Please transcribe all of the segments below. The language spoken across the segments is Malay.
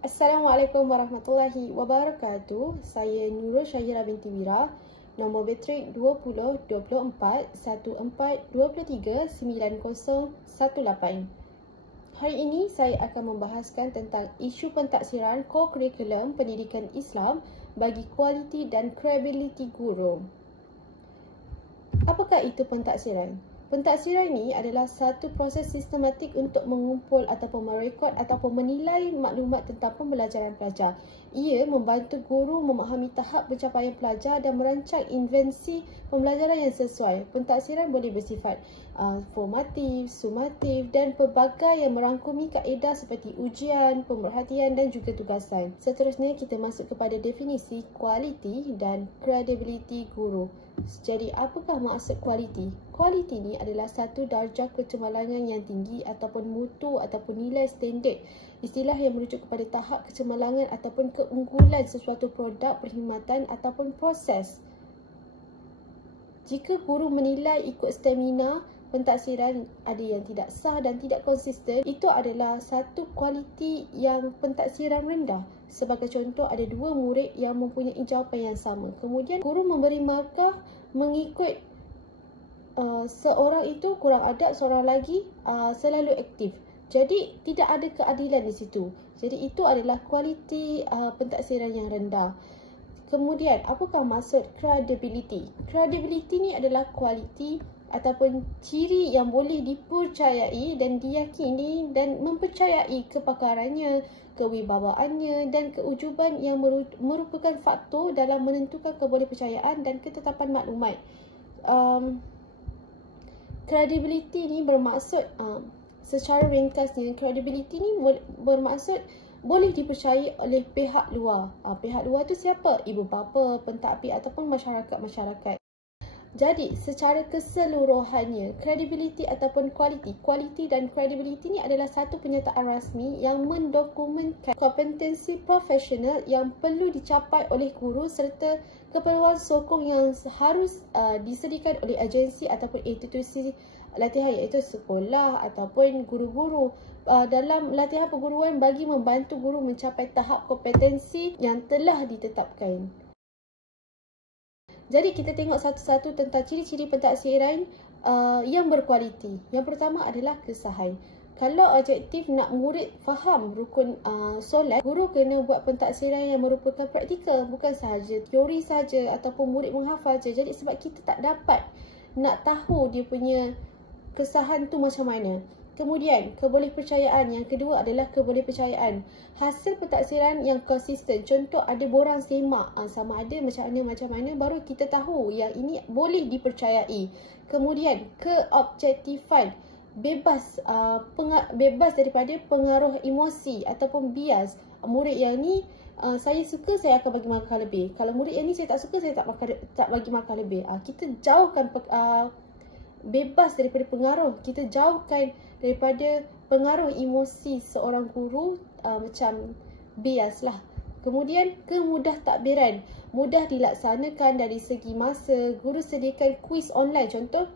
Assalamualaikum warahmatullahi wabarakatuh. Saya Nurul Syahira binti Wira. Nombor matrik 20 24 14 23 9018. Hari ini saya akan membahaskan tentang isu pentaksiran co-curriculum pendidikan Islam bagi kualiti dan kredibiliti guru. Apakah itu pentaksiran? Pentaksiran ini adalah satu proses sistematik untuk mengumpul ataupun merekod ataupun menilai maklumat tentang pembelajaran pelajar. Ia membantu guru memahami tahap pencapaian pelajar dan merancang invensi pembelajaran yang sesuai. Pentaksiran boleh bersifat formatif, sumatif dan pelbagai yang merangkumi kaedah seperti ujian, pemerhatian dan juga tugasan. Seterusnya kita masuk kepada definisi kualiti dan kredibiliti guru. Jadi apakah maksud kualiti? Kualiti ni adalah satu darjah kecemerlangan yang tinggi ataupun mutu ataupun nilai standard. Istilah yang merujuk kepada tahap kecemerlangan ataupun keunggulan sesuatu produk, perkhidmatan ataupun proses. Jika guru menilai ikut stamina pentaksiran ada yang tidak sah dan tidak konsisten, itu adalah satu kualiti yang pentaksiran rendah. Sebagai contoh, ada dua murid yang mempunyai jawapan yang sama. Kemudian guru memberi markah mengikut seorang itu kurang adab, seorang lagi selalu aktif. Jadi tidak ada keadilan di situ. Jadi itu adalah kualiti pentaksiran yang rendah. Kemudian apakah maksud credibility? Credibility ni adalah kualiti ataupun ciri yang boleh dipercayai dan diyakini dan mempercayai kepakarannya, kewibawaannya dan keujuban yang merupakan faktor dalam menentukan kebolehpercayaan dan ketetapan maklumat. Credibility ni bermaksud secara ringkasnya, credibility ni bermaksud boleh dipercayai oleh pihak luar. Pihak luar tu siapa? Ibu bapa, pentadbir ataupun masyarakat. Jadi, secara keseluruhannya, credibility ataupun kualiti dan credibility ni adalah satu pernyataan rasmi yang mendokumentkan kompetensi profesional yang perlu dicapai oleh guru serta keperluan sokong yang harus disediakan oleh agensi ataupun institusi latihan iaitu sekolah ataupun guru-guru dalam latihan perguruan bagi membantu guru mencapai tahap kompetensi yang telah ditetapkan. Jadi kita tengok satu-satu tentang ciri-ciri pentaksiran yang berkualiti. Yang pertama adalah kesahan. Kalau objektif nak murid faham rukun solat, guru kena buat pentaksiran yang merupakan praktikal, bukan sahaja teori saja ataupun murid menghafal saja. Jadi sebab kita tak dapat nak tahu dia punya kesahan tu macam mana. Kemudian, kebolehpercayaan. Yang kedua adalah kebolehpercayaan. Hasil pentaksiran yang konsisten. Contoh, ada borang semak. Sama ada macam mana baru kita tahu yang ini boleh dipercayai. Kemudian, keobjektifan. Bebas daripada pengaruh emosi ataupun bias. Murid yang ni, saya suka, saya akan bagi markah lebih. Kalau murid yang ni saya tak suka, saya tak bagi markah lebih. Kita jauhkan bebas daripada pengaruh. Kita jauhkan daripada pengaruh emosi seorang guru macam bias lah. Kemudian kemudahtakbiran. Mudah dilaksanakan dari segi masa. Guru sediakan kuis online. Contoh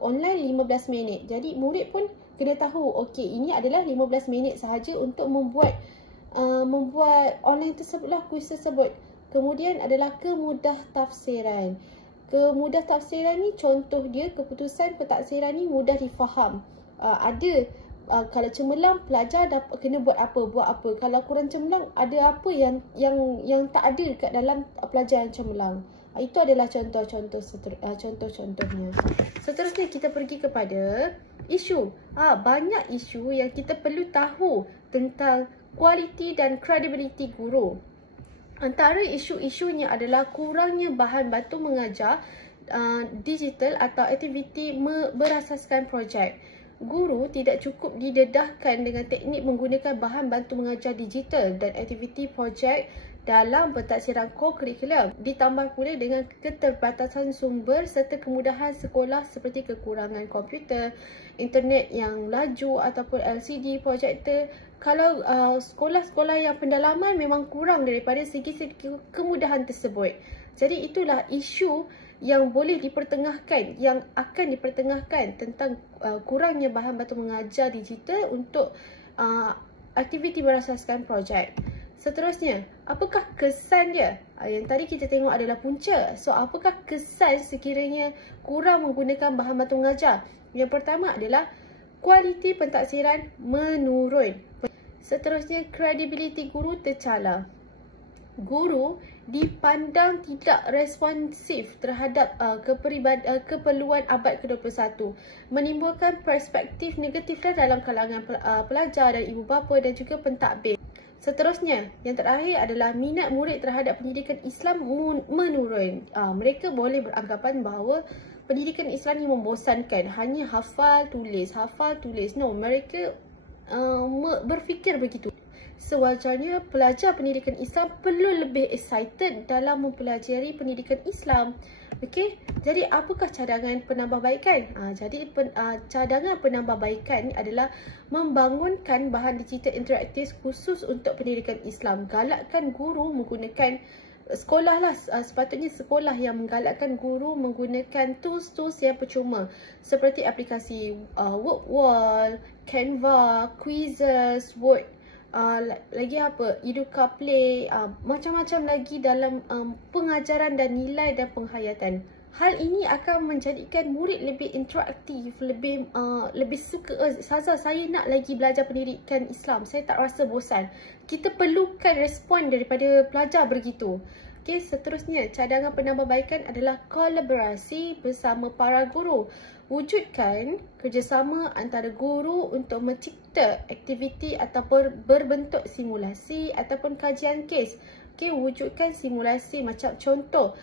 online 15 minit. Jadi murid pun kena tahu, okey, ini adalah 15 minit sahaja untuk membuat online tersebut lah, kuis tersebut. Kemudian adalah kemudahtaksiran. Kemudahtaksiran ni contoh dia, keputusan pentaksiran ni mudah difaham. Kalau cemerlang, pelajar kena buat apa. Kalau kurang cemerlang, ada apa yang tak ada kat dalam pelajar yang cemerlang. Itu adalah contoh-contohnya. Seterusnya kita pergi kepada isu. Banyak isu yang kita perlu tahu tentang kualiti dan kredibiliti guru. Antara isu-isunya adalah kurangnya bahan bantu mengajar digital atau aktiviti berasaskan projek. Guru tidak cukup didedahkan dengan teknik menggunakan bahan bantu mengajar digital dan aktiviti projek dalam pentaksiran co-curriculum. Ditambah pula dengan keterbatasan sumber serta kemudahan sekolah seperti kekurangan komputer, internet yang laju ataupun LCD projektor. Kalau sekolah-sekolah yang pendalaman memang kurang daripada segi kemudahan tersebut. Jadi itulah isu yang boleh dipertengahkan, yang akan dipertengahkan tentang kurangnya bahan bantu mengajar digital untuk aktiviti berasaskan projek. Seterusnya, apakah kesan dia? Yang tadi kita tengok adalah punca. So, apakah kesan sekiranya kurang menggunakan bahan bantu mengajar? Yang pertama adalah kualiti pentaksiran menurun. Seterusnya, kredibiliti guru tercala. Guru dipandang tidak responsif terhadap keperluan abad ke-21, menimbulkan perspektif negatif dalam kalangan pelajar dan ibu bapa dan juga pentadbir. Seterusnya, yang terakhir adalah minat murid terhadap pendidikan Islam menurun. Mereka boleh beranggapan bahawa pendidikan Islam ini membosankan, hanya hafal tulis. No, mereka berfikir begitu. Sewajarnya pelajar pendidikan Islam perlu lebih excited dalam mempelajari pendidikan Islam. Okey, jadi apakah cadangan penambahbaikan? Cadangan penambahbaikan adalah membangunkan bahan digital interaktif khusus untuk pendidikan Islam. Galakkan guru menggunakan sepatutnya sekolah yang menggalakkan guru menggunakan tools-tools yang percuma seperti aplikasi WordWall, Canva, Quizzes, Word. Lagi apa? Educa Play, macam-macam lagi dalam pengajaran dan nilai dan penghayatan. Hal ini akan menjadikan murid lebih interaktif, lebih suka. Saza, saya nak lagi belajar pendidikan Islam. Saya tak rasa bosan. Kita perlukan respon daripada pelajar begitu. Okey, seterusnya cadangan penambahbaikan adalah kolaborasi bersama para guru. Wujudkan kerjasama antara guru untuk mencipta aktiviti ataupun berbentuk simulasi ataupun kajian kes. Okey, wujudkan simulasi macam contoh,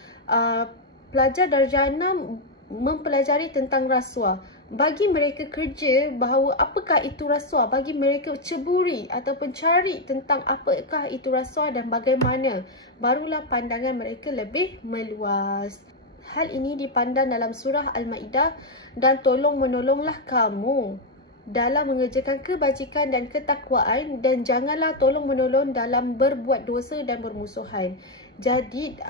pelajar darjah 6 mempelajari tentang rasuah. Bagi mereka kerja bahawa apakah itu rasuah, bagi mereka ceburi ataupun cari tentang apakah itu rasuah dan bagaimana, barulah pandangan mereka lebih meluas. Hal ini dipandang dalam surah Al-Ma'idah, dan tolong menolonglah kamu dalam mengerjakan kebajikan dan ketakwaan, dan janganlah tolong menolong dalam berbuat dosa dan bermusuhan. Jadi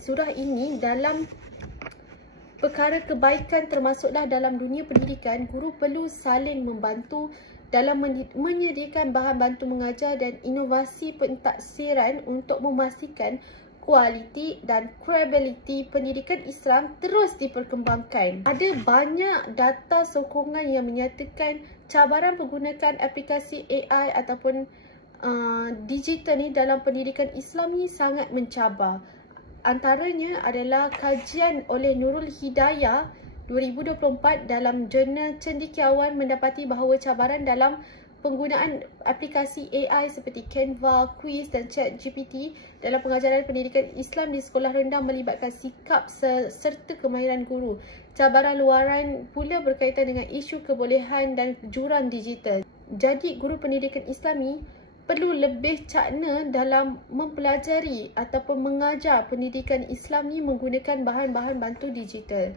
surah ini dalam perkara kebaikan termasuklah dalam dunia pendidikan, guru perlu saling membantu dalam menyediakan bahan bantu mengajar dan inovasi pentaksiran untuk memastikan kualiti dan kredibiliti pendidikan Islam terus diperkembangkan. Ada banyak data sokongan yang menyatakan cabaran menggunakan aplikasi AI ataupun digital ni dalam pendidikan Islam ni sangat mencabar. Antaranya adalah kajian oleh Nurul Hidayah 2024 dalam jurnal cendekiawan mendapati bahawa cabaran dalam penggunaan aplikasi AI seperti Canva, Quiz dan ChatGPT dalam pengajaran pendidikan Islam di sekolah rendah melibatkan sikap serta kemahiran guru. Cabaran luaran pula berkaitan dengan isu kebolehan dan jurang digital. Jadi guru pendidikan Islami perlu lebih cakna dalam mempelajari ataupun mengajar pendidikan Islam ni menggunakan bahan-bahan bantu digital.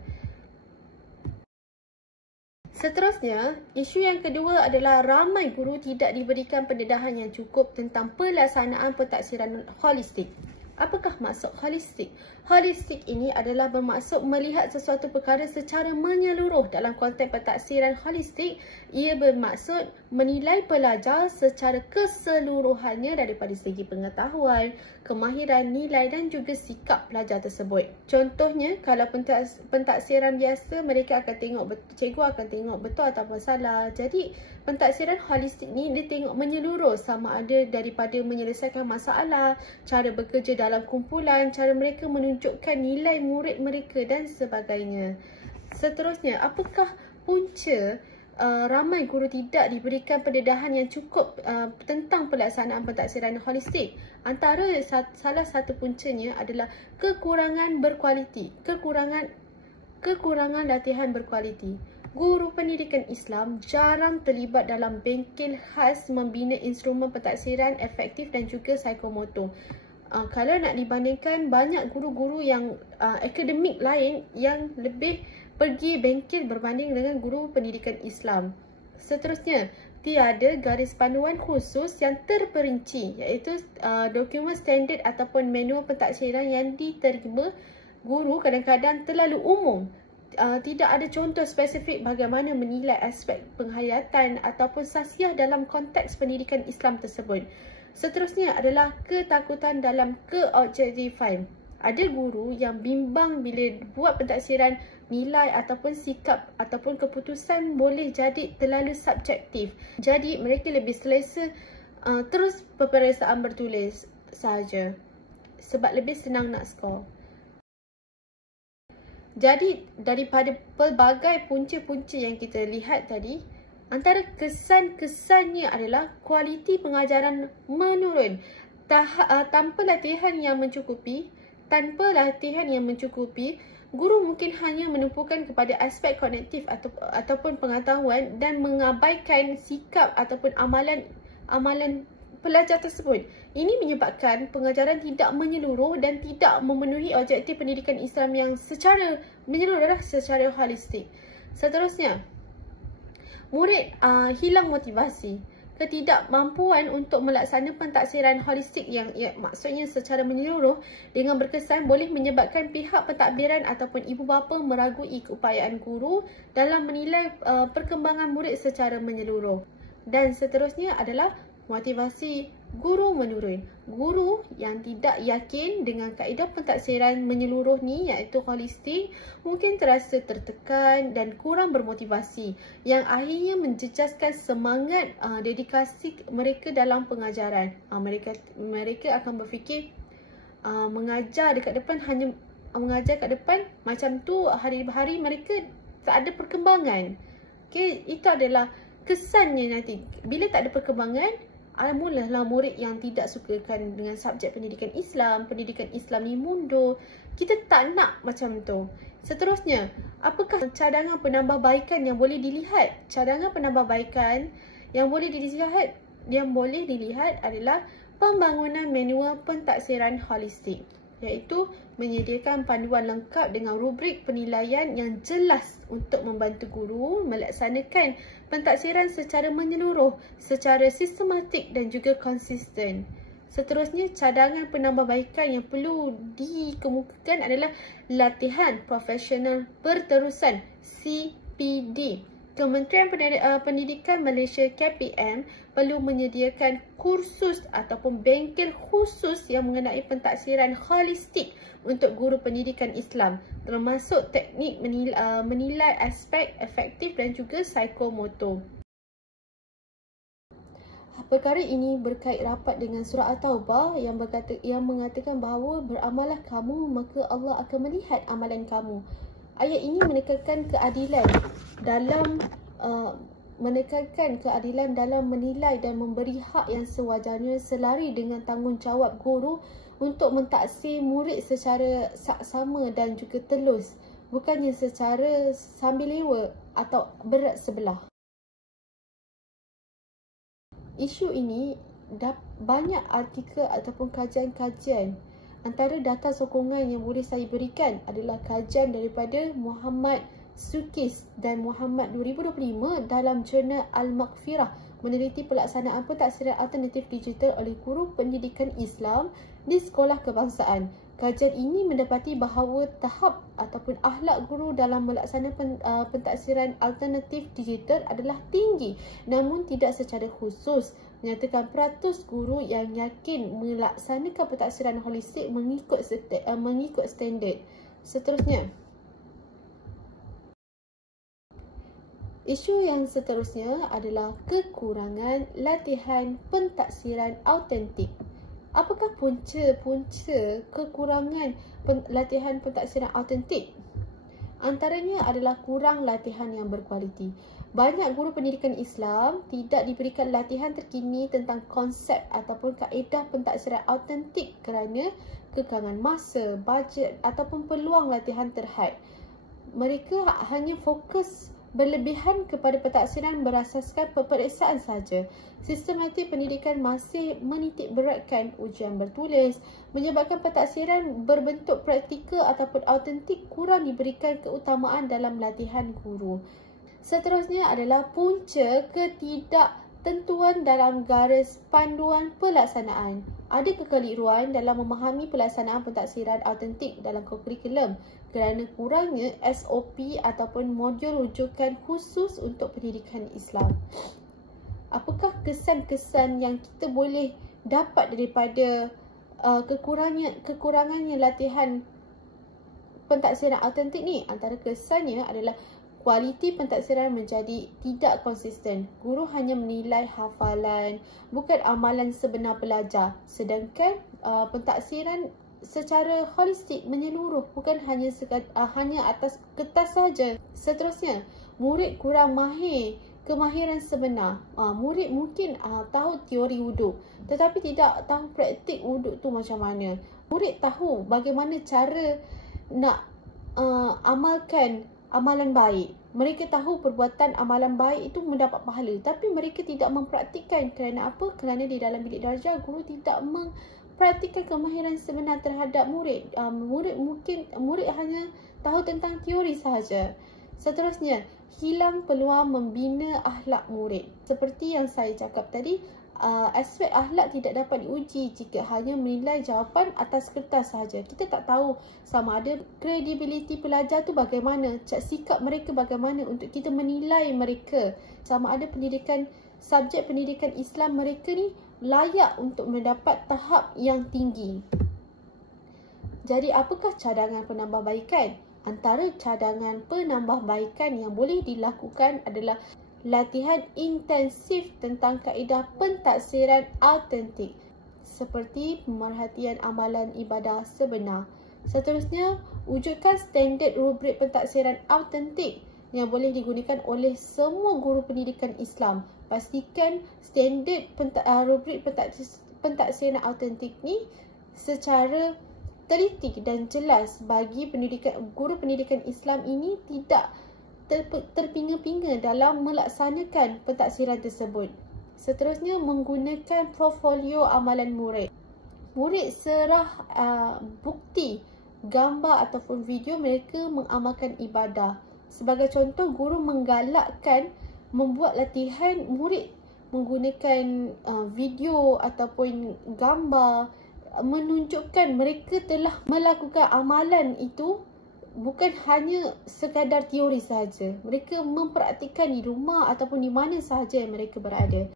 Seterusnya, isu yang kedua adalah ramai guru tidak diberikan pendedahan yang cukup tentang pelaksanaan pentaksiran holistik. Apakah maksud holistik? Holistik ini adalah bermaksud melihat sesuatu perkara secara menyeluruh. Dalam konteks pentaksiran holistik, ia bermaksud menilai pelajar secara keseluruhannya daripada segi pengetahuan, kemahiran, nilai dan juga sikap pelajar tersebut. Contohnya, kalau pentaksiran biasa, mereka akan tengok, cikgu akan tengok betul ataupun salah. Jadi, pentaksiran holistik ni dia tengok menyeluruh, sama ada daripada menyelesaikan masalah, cara bekerja dalam kumpulan, cara mereka menunjukkan nilai murid mereka dan sebagainya. Seterusnya, apakah punca ramai guru tidak diberikan pendedahan yang cukup tentang pelaksanaan pentaksiran holistik? Antara salah satu puncanya adalah kekurangan berkualiti, kekurangan latihan berkualiti. Guru pendidikan Islam jarang terlibat dalam bengkel khas membina instrumen pentaksiran efektif dan juga psikomotor. Kalau nak dibandingkan, banyak guru-guru yang akademik lain yang lebih pergi bengkel berbanding dengan guru pendidikan Islam. Seterusnya, tiada garis panduan khusus yang terperinci, iaitu dokumen standard ataupun manual pentaksiran yang diterima guru kadang-kadang terlalu umum. tidak ada contoh spesifik bagaimana menilai aspek penghayatan ataupun sasiah dalam konteks pendidikan Islam tersebut. Seterusnya adalah ketakutan dalam keobjektifan. Ada guru yang bimbang bila buat pentaksiran nilai ataupun sikap ataupun keputusan boleh jadi terlalu subjektif. Jadi mereka lebih selesa terus peperiksaan bertulis sahaja sebab lebih senang nak skor. Jadi daripada pelbagai punca-punca yang kita lihat tadi, antara kesan-kesannya adalah kualiti pengajaran menurun tanpa latihan yang mencukupi. Guru mungkin hanya menumpukan kepada aspek kognitif ataupun pengetahuan dan mengabaikan sikap ataupun amalan pelajar tersebut. Ini menyebabkan pengajaran tidak menyeluruh dan tidak memenuhi objektif pendidikan Islam yang secara menyeluruh, secara holistik. Seterusnya, murid hilang motivasi. Ketidakmampuan untuk melaksanakan pentaksiran holistik yang maksudnya secara menyeluruh dengan berkesan boleh menyebabkan pihak pentadbiran ataupun ibu bapa meragui keupayaan guru dalam menilai perkembangan murid secara menyeluruh. Dan seterusnya adalah motivasi guru menurun. Guru yang tidak yakin dengan kaedah pentaksiran menyeluruh ni iaitu holistik mungkin terasa tertekan dan kurang bermotivasi yang akhirnya menjejaskan semangat dedikasi mereka dalam pengajaran. Mereka akan berfikir mengajar dekat depan hanya mengajar kat depan macam tu hari-hari mereka tak ada perkembangan. Okay, itu adalah kesannya nanti. Bila tak ada perkembangan, mulalah murid yang tidak sukakan dengan subjek pendidikan Islam ni mundur. Kita tak nak macam tu. Seterusnya, apakah cadangan penambahbaikan yang boleh dilihat? Cadangan penambahbaikan yang boleh dilihat adalah pembangunan manual pentaksiran holistik, iaitu menyediakan panduan lengkap dengan rubrik penilaian yang jelas untuk membantu guru melaksanakan pentaksiran secara menyeluruh, secara sistematik dan juga konsisten. Seterusnya, cadangan penambahbaikan yang perlu dikemukakan adalah latihan profesional berterusan CPD. Kementerian Pendidikan Malaysia KPM perlu menyediakan kursus ataupun bengkel khusus yang mengenai pentaksiran holistik untuk guru pendidikan Islam, termasuk teknik menilai aspek efektif dan juga psikomotor. Perkara ini berkait rapat dengan surah At-Taubah yang mengatakan bahawa beramalah kamu maka Allah akan melihat amalan kamu. Ayat ini menekankan keadilan dalam menilai dan memberi hak yang sewajarnya selari dengan tanggungjawab guru untuk mentaksir murid secara saksama dan juga telus, bukannya secara sambil lewa atau berat sebelah. Isu ini banyak artikel ataupun kajian-kajian. Antara data sokongan yang boleh saya berikan adalah kajian daripada Muhammad Sukis dan Muhammad 2025 dalam jurnal Al-Maghfirah meneliti pelaksanaan pentaksiran alternatif digital oleh guru pendidikan Islam di sekolah kebangsaan. Kajian ini mendapati bahawa tahap ataupun akhlak guru dalam melaksanakan pentaksiran alternatif digital adalah tinggi, namun tidak secara khusus. Menyatakan peratus guru yang yakin melaksanakan pentaksiran holistik mengikut standard. Seterusnya, isu yang seterusnya adalah kekurangan latihan pentaksiran autentik. Apakah punca kekurangan latihan pentaksiran autentik? Antaranya adalah kurang latihan yang berkualiti. Banyak guru pendidikan Islam tidak diberikan latihan terkini tentang konsep ataupun kaedah pentaksiran autentik kerana kekangan masa, bajet ataupun peluang latihan terhad. Mereka hanya fokus berlebihan kepada pentaksiran berasaskan peperiksaan sahaja. Sistematik pendidikan masih menitik beratkan ujian bertulis, menyebabkan pentaksiran berbentuk praktikal ataupun autentik kurang diberikan keutamaan dalam latihan guru. Seterusnya adalah punca tentuan dalam garis panduan pelaksanaan. Ada kekeliruan dalam memahami pelaksanaan pentaksiran autentik dalam kurikulum kerana kurangnya SOP ataupun modul rujukan khusus untuk pendidikan Islam. Apakah kesan-kesan yang kita boleh dapat daripada kekurangannya latihan pentaksiran autentik ni? Antara kesannya adalah kualiti pentaksiran menjadi tidak konsisten. Guru hanya menilai hafalan, bukan amalan sebenar pelajar. Sedangkan pentaksiran secara holistik menyeluruh, bukan hanya atas kertas saja. Seterusnya, murid kurang mahir kemahiran sebenar. Murid mungkin tahu teori wuduk, tetapi tidak tahu praktik wuduk tu macam mana. Murid tahu bagaimana cara nak amalkan amalan baik. Mereka tahu perbuatan amalan baik itu mendapat pahala, tapi mereka tidak mempraktikkan. Kerana apa? Kerana di dalam bilik darjah guru tidak mempraktikkan kemahiran sebenar terhadap murid. Murid hanya tahu tentang teori sahaja. Seterusnya, hilang peluang membina akhlak murid. Seperti yang saya cakap tadi, aspek akhlak tidak dapat diuji jika hanya menilai jawapan atas kertas sahaja. Kita tak tahu sama ada kredibiliti pelajar tu bagaimana, sikap mereka bagaimana untuk kita menilai mereka. Sama ada subjek pendidikan Islam mereka ni layak untuk mendapat tahap yang tinggi. Jadi apakah cadangan penambahbaikan? Antara cadangan penambahbaikan yang boleh dilakukan adalah latihan intensif tentang kaedah pentaksiran autentik seperti pemerhatian amalan ibadah sebenar. Seterusnya, wujudkan standard rubrik pentaksiran autentik yang boleh digunakan oleh semua guru pendidikan Islam. Pastikan standard rubrik pentaksiran autentik ni secara teliti dan jelas bagi guru pendidikan Islam ini tidak terpinga-pinga dalam melaksanakan pentaksiran tersebut. Seterusnya, menggunakan portfolio amalan murid. Murid serah bukti, gambar ataupun video mereka mengamalkan ibadah. Sebagai contoh, guru menggalakkan membuat latihan murid menggunakan video ataupun gambar, menunjukkan mereka telah melakukan amalan itu, bukan hanya sekadar teori sahaja. Mereka mempraktikkan di rumah ataupun di mana sahaja yang mereka berada.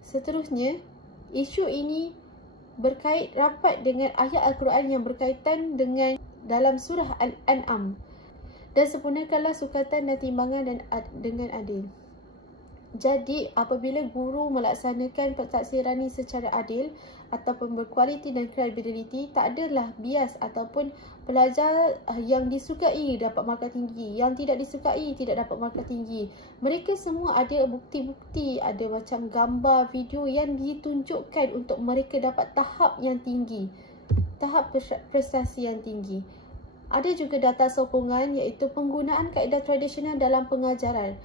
Seterusnya, isu ini berkait rapat dengan ayat Al-Quran yang berkaitan dengan dalam surah Al-An'am. Dan sempurnakanlah sukatan dan timbangan dengan adil. Jadi, apabila guru melaksanakan pentaksiran ini secara adil ataupun berkualiti dan kredibiliti, tak adalah bias ataupun pelajar yang disukai dapat markah tinggi, yang tidak disukai tidak dapat markah tinggi. Mereka semua ada bukti-bukti, ada macam gambar, video yang ditunjukkan untuk mereka dapat tahap yang tinggi, tahap prestasi yang tinggi. Ada juga data sokongan iaitu penggunaan kaedah tradisional dalam pengajaran.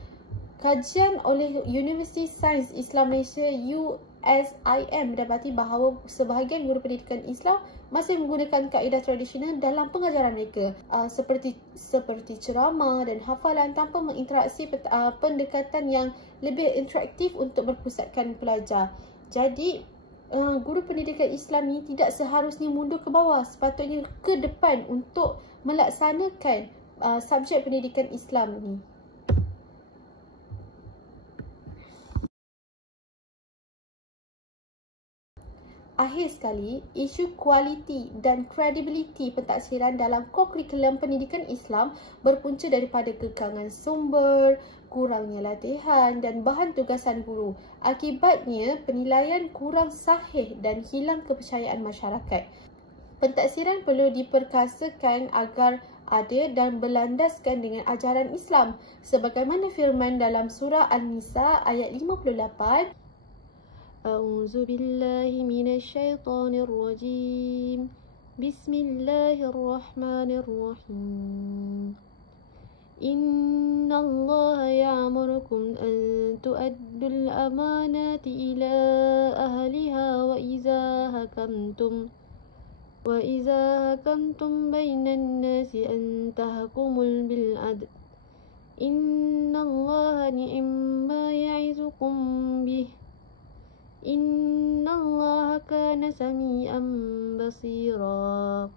Kajian oleh Universiti Sains Islam Malaysia USIM mendapati bahawa sebahagian guru pendidikan Islam masih menggunakan kaedah tradisional dalam pengajaran mereka, seperti ceramah dan hafalan tanpa menginteraksi pendekatan yang lebih interaktif untuk berpusatkan pelajar. Jadi, guru pendidikan Islam ni tidak seharusnya mundur ke bawah, sepatutnya ke depan untuk melaksanakan subjek pendidikan Islam ni. Akhir sekali, isu kualiti dan kredibiliti pentaksiran dalam kurikulum pendidikan Islam berpunca daripada kekangan sumber, kurangnya latihan dan bahan tugasan guru. Akibatnya, penilaian kurang sahih dan hilang kepercayaan masyarakat. Pentaksiran perlu diperkasakan agar ada dan berlandaskan dengan ajaran Islam. Sebagaimana firman dalam surah An-Nisa ayat 58, A'udzu billahi minasyaitonir rajim. Bismillahirrahmanirrahim. Innallaha ya'murukum an tu'addul amanati ila ahliha wa idza hakamtum bainan nasi an tahkumul bil adl. Innallaha ni'ma ya'izukum فقم به إن الله كان سميعا بصيرا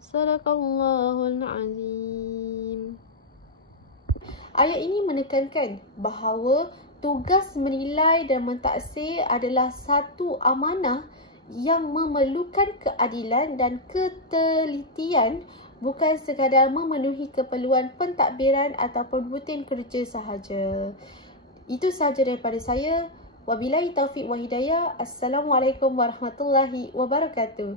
صدق الله العظيم. Ayat ini menekankan bahawa tugas menilai dan mentaksir adalah satu amanah yang memerlukan keadilan dan ketelitian, bukan sekadar memenuhi keperluan pentadbiran ataupun rutin kerja sahaja. Itu sahaja daripada saya. Wabillahi taufiq wa hidayah. Assalamualaikum warahmatullahi wabarakatuh.